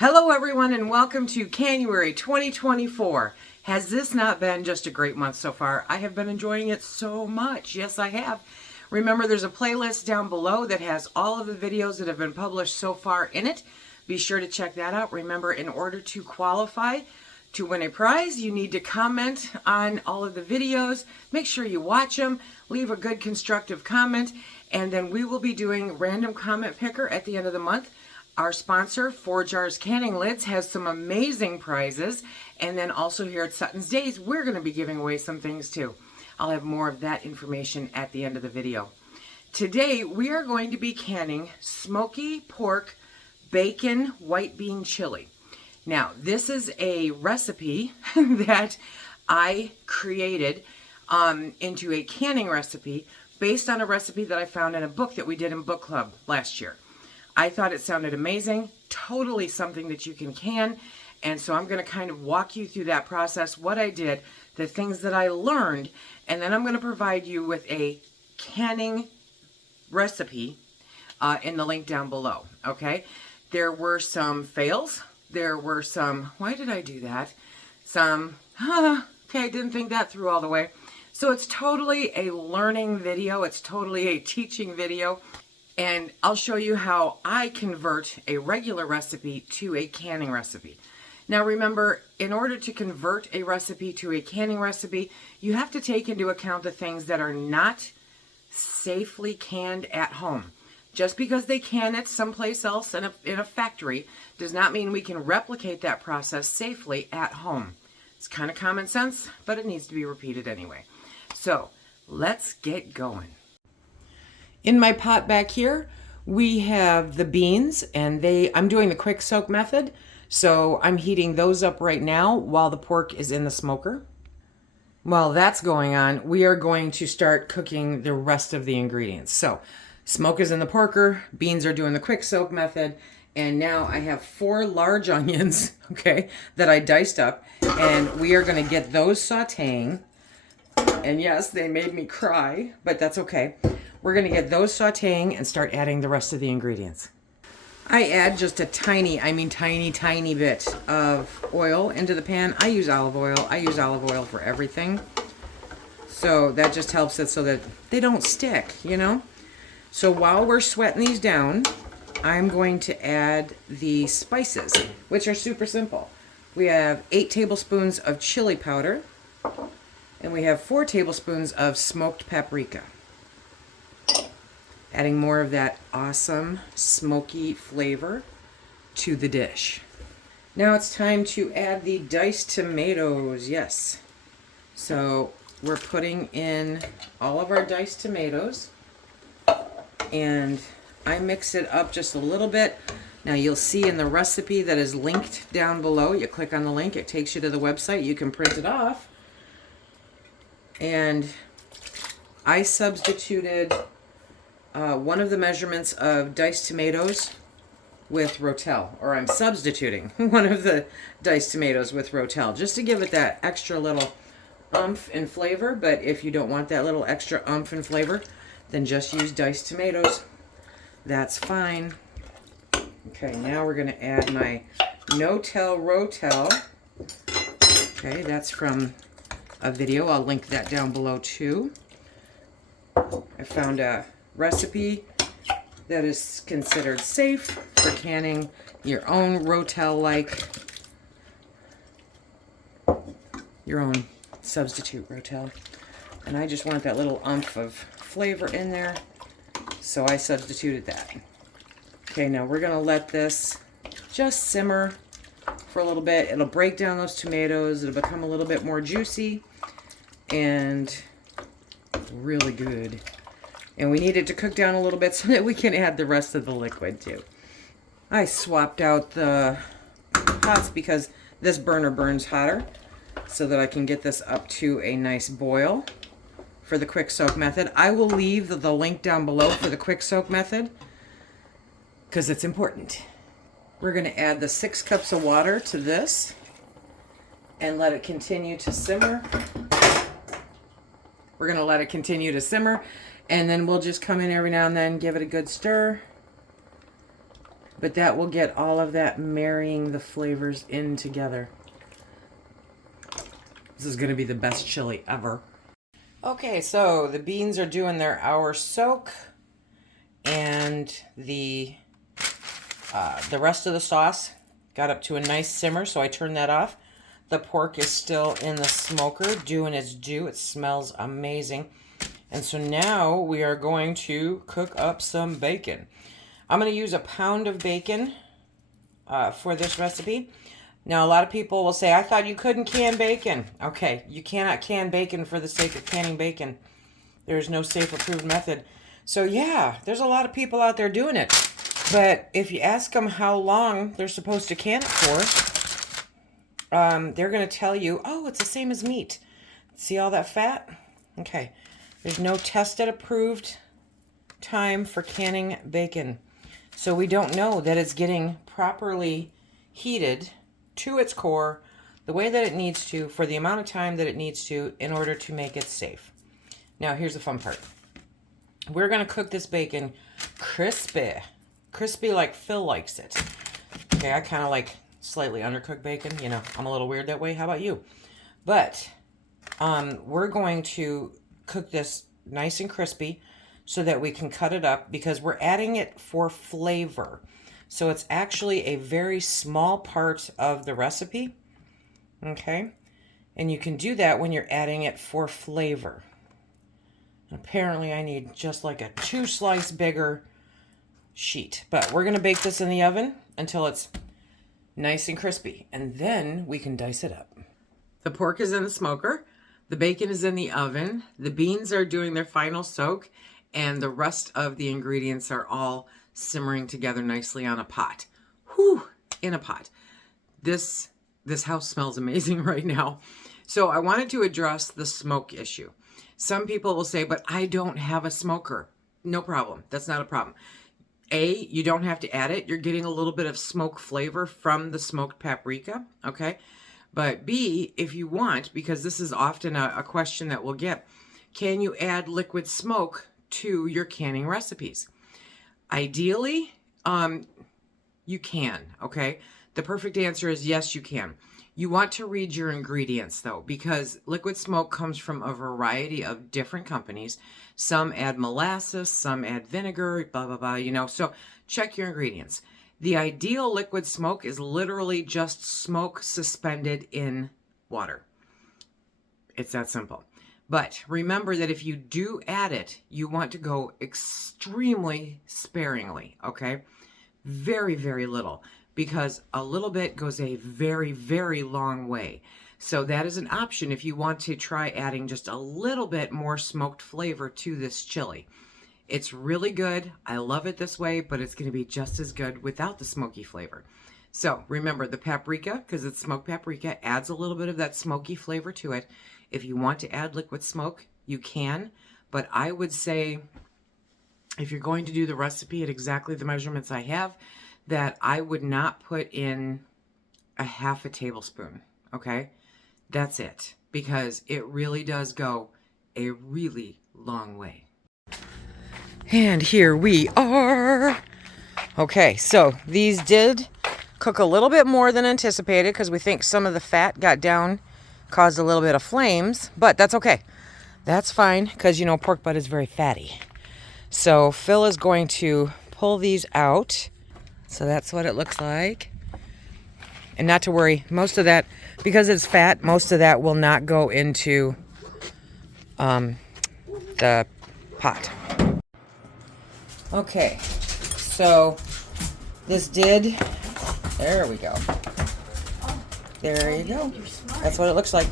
Hello everyone and welcome to Canuary 2024. Has this not been just a great month so far? I have been enjoying it so much. Yes, I have. Remember, there's a playlist down below that has all of the videos that have been published so far in it. Be sure to check that out. Remember, in order to qualify to win a prize, you need to comment on all of the videos. Make sure you watch them. Leave a good constructive comment. And then we will be doing random comment picker at the end of the month. Our sponsor, 4 Jars Canning Lids, has some amazing prizes. And then also here at SuttonsDaze, we're going to be giving away some things too. I'll have more of that information at the end of the video. Today, we are going to be canning smoky pork bacon white bean chili. Now, this is a recipe that I created into a canning recipe based on a recipe that I found in a book that we did in book club last year. I thought it sounded amazing, totally something that you can can, and so I'm going to kind of walk you through that process, what I did, the things that I learned, and then I'm going to provide you with a canning recipe in the link down below, okay? There were some fails, there were some, why did I do that? Some, okay, didn't think that through all the way. So it's totally a learning video, it's totally a teaching video. And I'll show you how I convert a regular recipe to a canning recipe. Now remember, in order to convert a recipe to a canning recipe, you have to take into account the things that are not safely canned at home. Just because they can it someplace else in a factory does not mean we can replicate that process safely at home. It's kind of common sense, but it needs to be repeated anyway. So let's get going. In my pot back here, we have the beans, and I'm doing the quick soak method, so I'm heating those up right now while the pork is in the smoker. While that's going on, we are going to start cooking the rest of the ingredients. So, smoke is in the porker, beans are doing the quick soak method, and now I have 4 large onions, okay, that I diced up, and we are going to get those sauteing. And yes, they made me cry, but that's okay. We're going to get those sauteing and start adding the rest of the ingredients. I add just a tiny bit of oil into the pan. I use olive oil. I use olive oil for everything. So that just helps it so that they don't stick, you know? So while we're sweating these down, I'm going to add the spices, which are super simple. We have 8 tablespoons of chili powder, and we have 4 tablespoons of smoked paprika. Adding more of that awesome smoky flavor to the dish. Now it's time to add the diced tomatoes, yes. So we're putting in all of our diced tomatoes, and I mix it up just a little bit. Now you'll see in the recipe that is linked down below, you click on the link, it takes you to the website, you can print it off. And I substituted one of the measurements of diced tomatoes with Rotel, or I'm substituting one of the diced tomatoes with Rotel, just to give it that extra little oomph and flavor. But if you don't want that little extra oomph and flavor, then just use diced tomatoes. That's fine. Okay, now we're going to add my No-Tell Rotel. Okay, that's from a video. I'll link that down below too. I found a recipe that is considered safe for canning your own Rotel, your own substitute Rotel. And I just want that little oomph of flavor in there, so I substituted that. Okay, now we're going to let this just simmer for a little bit. It'll break down those tomatoes. It'll become a little bit more juicy and really good. And we need it to cook down a little bit so that we can add the rest of the liquid too. I swapped out the pots because this burner burns hotter, so that I can get this up to a nice boil for the quick soak method. I will leave the link down below for the quick soak method because it's important. We're going to add the 6 cups of water to this and let it continue to simmer. We're going to let it continue to simmer, and then we'll just come in every now and then, give it a good stir. but that will get all of that marrying the flavors in together. This is going to be the best chili ever. Okay, so the beans are doing their hour soak, and the rest of the sauce got up to a nice simmer, so I turned that off. The pork is still in the smoker doing its due. It smells amazing. And so now we are going to cook up some bacon. I'm going to use a pound of bacon for this recipe. Now, a lot of people will say, I thought you couldn't can bacon. Okay, you cannot can bacon for the sake of canning bacon. There's no safe approved method. So yeah, there's a lot of people out there doing it. But if you ask them how long they're supposed to can it for, they're going to tell you, oh, it's the same as meat. See all that fat? Okay, there's no tested approved time for canning bacon. So we don't know that it's getting properly heated to its core the way that it needs to for the amount of time that it needs to in order to make it safe. Now, here's the fun part. We're going to cook this bacon crispy. Crispy like Phil likes it. Okay, I kind of like slightly undercooked bacon. You know, I'm a little weird that way. How about you? But we're going to cook this nice and crispy so that we can cut it up because we're adding it for flavor. So it's actually a very small part of the recipe, okay? And you can do that when you're adding it for flavor. Apparently I need just like a 2-slice bigger sheet. But we're gonna bake this in the oven until it's nice and crispy, and then we can dice it up. The pork is in the smoker, the bacon is in the oven, the beans are doing their final soak, and the rest of the ingredients are all simmering together nicely on a pot. Whew, in a pot. This house smells amazing right now. So I wanted to address the smoke issue. Some people will say, but I don't have a smoker. No problem. That's not a problem. A, you don't have to add it. You're getting a little bit of smoke flavor from the smoked paprika, okay? But B, if you want, because this is often a question that we'll get, can you add liquid smoke to your canning recipes? Ideally, you can, okay? The perfect answer is yes, you can. You want to read your ingredients, though, because liquid smoke comes from a variety of different companies. Some add molasses, some add vinegar, blah, blah, blah, you know. So check your ingredients. The ideal liquid smoke is literally just smoke suspended in water. It's that simple. But remember that if you do add it, you want to go extremely sparingly, okay? Very, very little, because a little bit goes a very, very long way. So that is an option if you want to try adding just a little bit more smoked flavor to this chili. It's really good. I love it this way, but it's going to be just as good without the smoky flavor. So remember, the paprika, because it's smoked paprika, adds a little bit of that smoky flavor to it. If you want to add liquid smoke, you can, but I would say if you're going to do the recipe at exactly the measurements I have, that I would not put in a half a tablespoon, okay? That's it, because it really does go a really long way. And here we are. Okay, so these did cook a little bit more than anticipated because we think some of the fat got down, caused a little bit of flames, but that's okay. That's fine because, you know, pork butt is very fatty. So Phil is going to pull these out. So that's what it looks like. And not to worry, most of that, because it's fat, most of that will not go into the pot. Okay, so this did, there we go. There you go. That's what it looks like.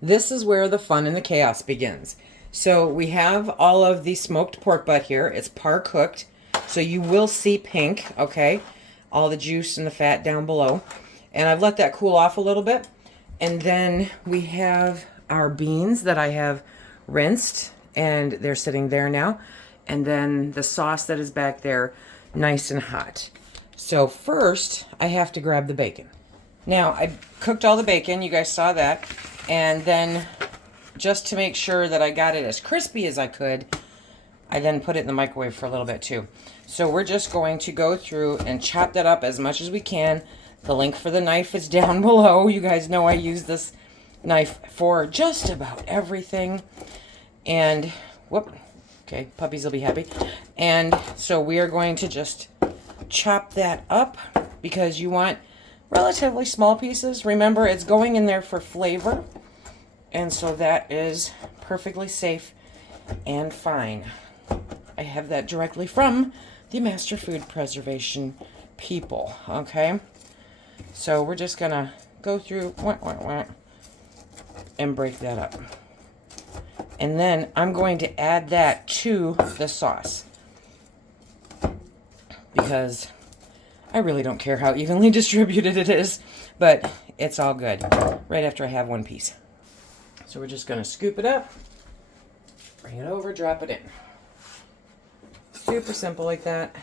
This is where the fun and the chaos begins. So we have all of the smoked pork butt here. It's par cooked. So you will see pink, okay? All the juice and the fat down below. And I've let that cool off a little bit. And then we have our beans that I have rinsed, and they're sitting there now. And then the sauce that is back there, nice and hot. So first, I have to grab the bacon. Now, I cooked all the bacon, you guys saw that. And then, just to make sure that I got it as crispy as I could, I then put it in the microwave for a little bit too. So we're just going to go through and chop that up as much as we can. The link for the knife is down below. You guys know I use this knife for just about everything. And, whoop, okay, puppies will be happy. And so we are going to just chop that up because you want relatively small pieces. Remember, it's going in there for flavor. And so that is perfectly safe and fine. I have that directly from the Master Food Preservation people, okay? So we're just gonna go through and break that up. And then I'm going to add that to the sauce because I really don't care how evenly distributed it is, but it's all good right after I have one piece. So we're just gonna scoop it up, bring it over, drop it in. Super simple like that.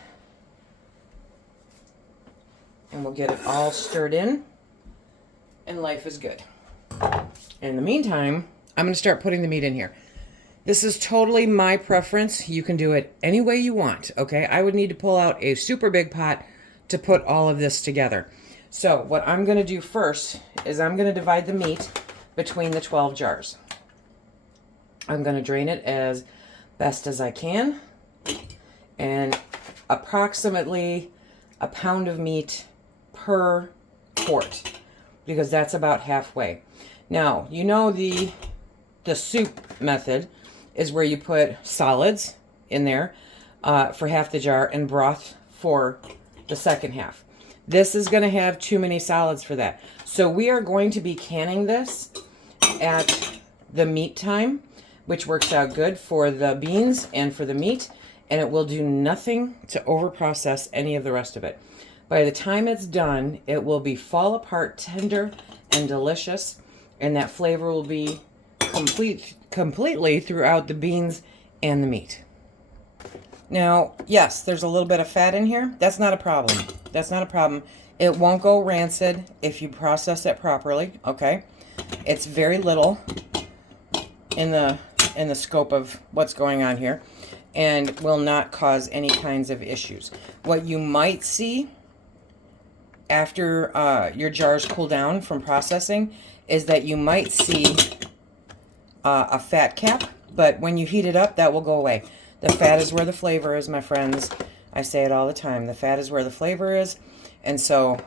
And we'll get it all stirred in, and life is good. In the meantime, I'm going to start putting the meat in here. This is totally my preference. You can do it any way you want, okay? I would need to pull out a super big pot to put all of this together. So what I'm going to do first is I'm going to divide the meat between the 12 jars. I'm going to drain it as best as I can. And approximately a pound of meat per quart, because that's about halfway. Now, you know the soup method is where you put solids in there for half the jar and broth for the second half. This is going to have too many solids for that. So we are going to be canning this at the meat time, which works out good for the beans and for the meat. And it will do nothing to overprocess any of the rest of it. By the time it's done, it will be fall apart tender and delicious, and that flavor will be completely throughout the beans and the meat. Now, yes, there's a little bit of fat in here. That's not a problem. That's not a problem. It won't go rancid if you process it properly, okay? It's very little in the scope of what's going on here, and will not cause any kinds of issues. What you might see after your jars cool down from processing is that you might see a fat cap, but when you heat it up, that will go away. The fat is where the flavor is, my friends. I say it all the time. The fat is where the flavor is, and so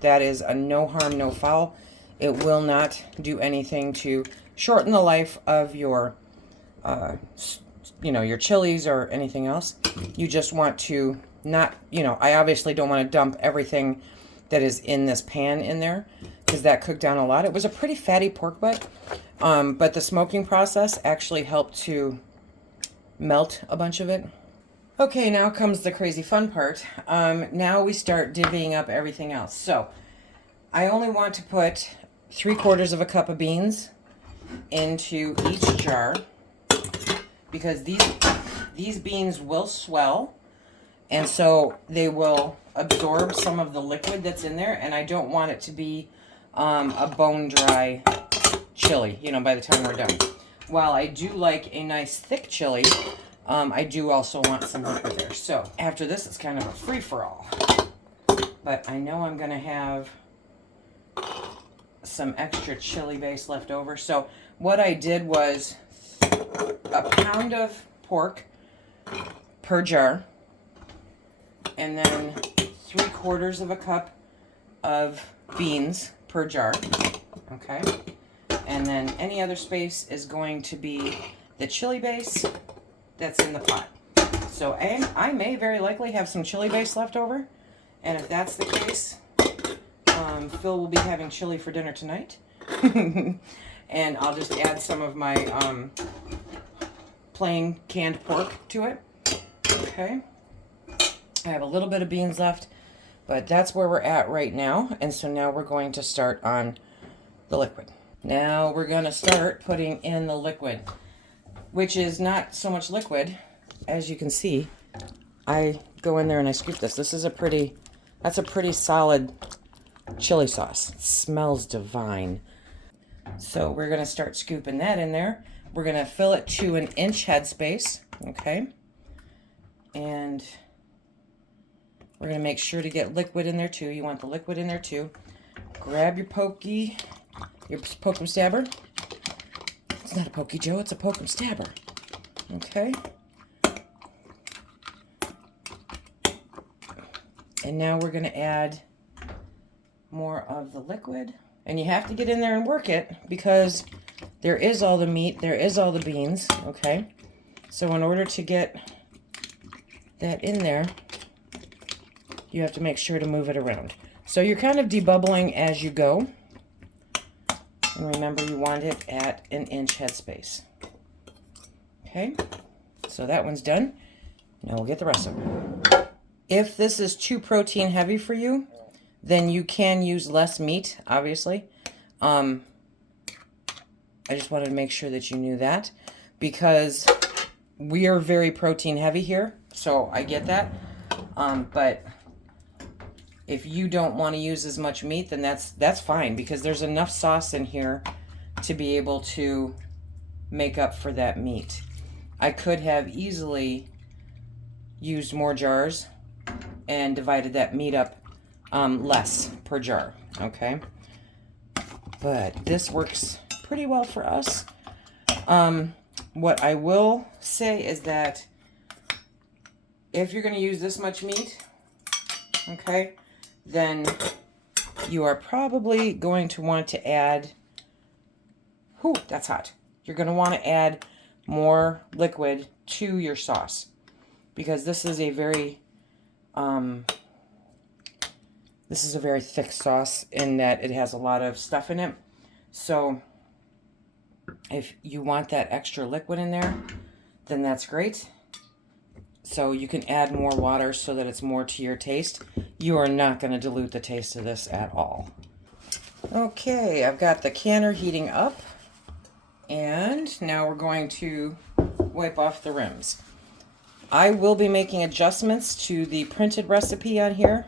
that is a no harm, no foul. It will not do anything to shorten the life of your your chilies or anything else. You just want to not, I obviously don't want to dump everything that is in this pan in there because that cooked down a lot. It was a pretty fatty pork butt, but the smoking process actually helped to melt a bunch of it. Okay, now comes the crazy fun part. Now we start divvying up everything else. So I only want to put 3/4 of a cup of beans into each jar, because these beans will swell, and so they will absorb some of the liquid that's in there, and I don't want it to be a bone dry chili, by the time we're done. While I do like a nice thick chili, I do also want some liquid there. So after this, it's kind of a free-for-all. But I know I'm going to have some extra chili base left over. So what I did was a pound of pork per jar, and then 3/4 of a cup of beans per jar, okay? And then any other space is going to be the chili base that's in the pot. So I may very likely have some chili base left over, and if that's the case, Phil will be having chili for dinner tonight. And I'll just add some of my plain canned pork to it. Okay. I have a little bit of beans left, but that's where we're at right now. And so now we're going to start on the liquid. Now we're going to start putting in the liquid, which is not so much liquid. As you can see, I go in there and I scoop this. That's a pretty solid chili sauce. It smells divine. So we're going to start scooping that in there. We're going to fill it to an inch headspace, okay? And we're going to make sure to get liquid in there too. You want the liquid in there too. Grab your pokey, your pokem stabber. It's not a pokey, Joe, it's a pokem stabber. Okay. And now we're going to add more of the liquid. And you have to get in there and work it because there is all the meat, there is all the beans, okay? So in order to get that in there, you have to make sure to move it around. So you're kind of debubbling as you go. And remember, you want it at an inch headspace. Okay, so that one's done. Now we'll get the rest of them. If this is too protein heavy for you, then you can use less meat, obviously. I just wanted to make sure that you knew that because we are very protein heavy here, so I get that. But if you don't want to use as much meat, then that's fine because there's enough sauce in here to be able to make up for that meat. I could have easily used more jars and divided that meat up less per jar, okay? But this works pretty well for us. What I will say is that if you're going to use this much meat, okay, then you are probably going to want to add, whew, that's hot. You're going to want to add more liquid to your sauce because this is a very thick sauce in that it has a lot of stuff in it. So if you want that extra liquid in there, then that's great. So you can add more water so that it's more to your taste. You are not going to dilute the taste of this at all. Okay, I've got the canner heating up. And now we're going to wipe off the rims. I will be making adjustments to the printed recipe on here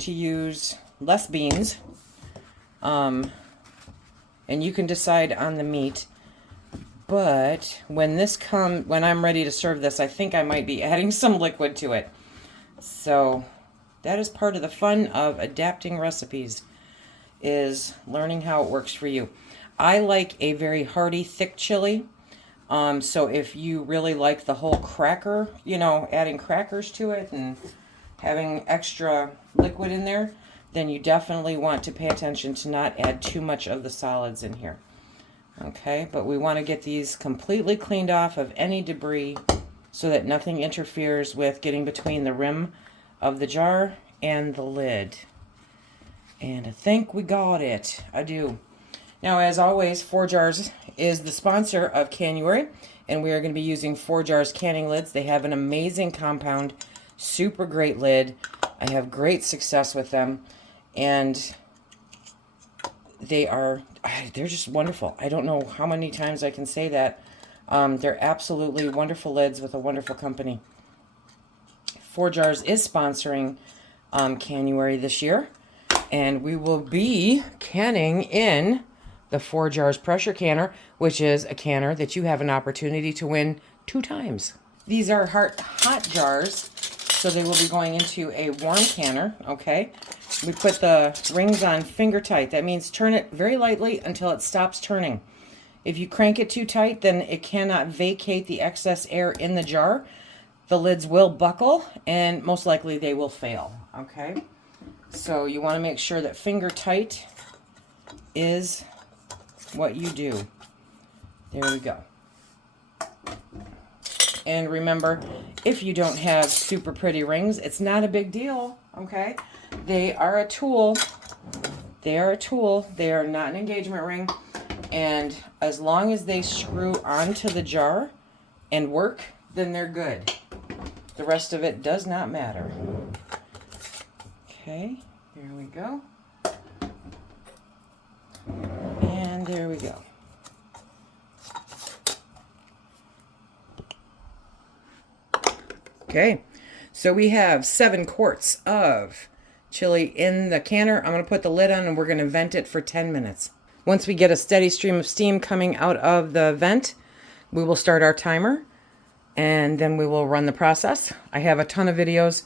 to use less beans. And you can decide on the meat. But when I'm ready to serve this, I think I might be adding some liquid to it. So that is part of the fun of adapting recipes, is learning how it works for you. I like a very hearty, thick chili. So if you really like the whole cracker, adding crackers to it and having extra liquid in there, then you definitely want to pay attention to not add too much of the solids in here. Okay, but we want to get these completely cleaned off of any debris so that nothing interferes with getting between the rim of the jar and the lid. And I think we got it. I do. Now, as always, 4 Jars is the sponsor of Canuary, and we are going to be using 4 Jars canning lids. They have an amazing compound, super great lid. I have great success with them, and they're just wonderful. I don't know how many times I can say that. They're absolutely wonderful lids with a wonderful company. 4 Jars is sponsoring Canuary this year, and we will be canning in the 4 Jars pressure canner, which is a canner that you have an opportunity to win 2 times. These are hot jars, so they will be going into a warm canner, okay? We put the rings on finger tight. That means turn it very lightly until it stops turning. If you crank it too tight, then it cannot vacate the excess air in the jar. The lids will buckle, and most likely they will fail, okay? So you want to make sure that finger tight is what you do. There we go. And remember, if you don't have super pretty rings, it's not a big deal, okay? They are a tool. They are a tool. They are not an engagement ring. And as long as they screw onto the jar and work, then they're good. The rest of it does not matter. Okay, there we go. And there we go. Okay, so we have 7 quarts of chili in the canner. I'm going to put the lid on and we're going to vent it for 10 minutes. Once we get a steady stream of steam coming out of the vent, we will start our timer. and then we will run the process. I have a ton of videos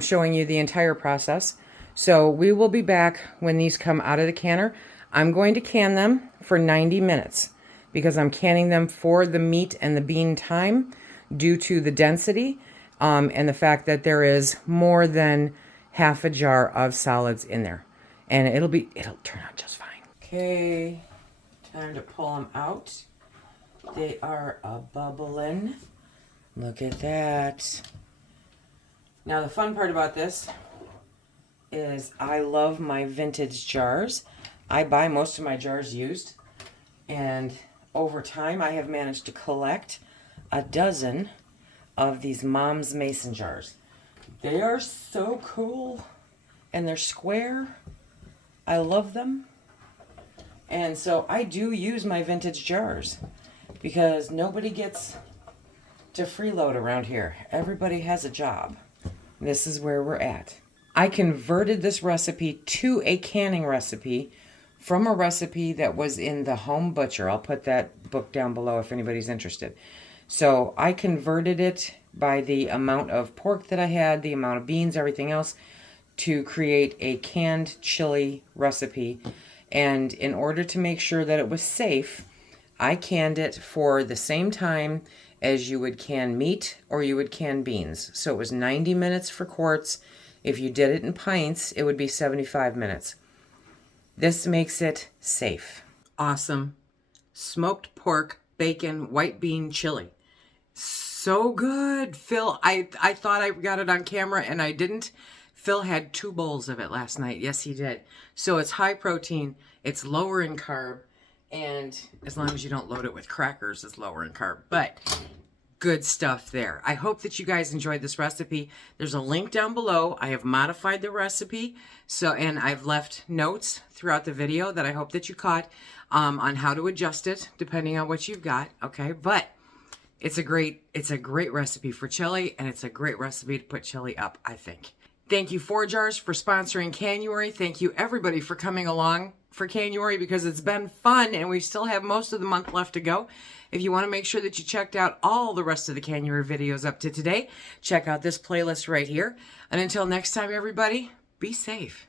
showing you the entire process. So we will be back when these come out of the canner. I'm going to can them for 90 minutes because I'm canning them for the meat and the bean time due to the density and the fact that there is more than half a jar of solids in there. And it'll turn out just fine. Okay, time to pull them out. They are a-bubbling. Look at that. Now the fun part about this is I love my vintage jars. I buy most of my jars used, and over time I have managed to collect a dozen of these Mom's Mason jars. They are so cool, and they're square. I love them. And so I do use my vintage jars because nobody gets to freeload around here. Everybody has a job. This is where we're at. I converted this recipe to a canning recipe from a recipe that was in the Home Butcher. I'll put that book down below if anybody's interested. So I converted it by the amount of pork that I had, the amount of beans, everything else, to create a canned chili recipe. And in order to make sure that it was safe, I canned it for the same time as you would can meat or you would can beans. So it was 90 minutes for quarts. If you did it in pints, it would be 75 minutes. This makes it safe. Awesome. Smoked pork, bacon, white bean chili. So good. Phil, I thought I got it on camera and I didn't. Phil had 2 bowls of it last night. Yes, he did. So it's high protein. It's lower in carb. And as long as you don't load it with crackers, it's lower in carb. But good stuff there. I hope that you guys enjoyed this recipe. There's a link down below. I have modified the recipe. And I've left notes throughout the video that I hope that you caught on how to adjust it depending on what you've got. Okay. But it's a great recipe for chili, and it's a great recipe to put chili up, I think. Thank you, 4 Jars, for sponsoring Canuary. Thank you, everybody, for coming along for Canuary because it's been fun, and we still have most of the month left to go. If you want to make sure that you checked out all the rest of the Canuary videos up to today, check out this playlist right here. And until next time, everybody, be safe.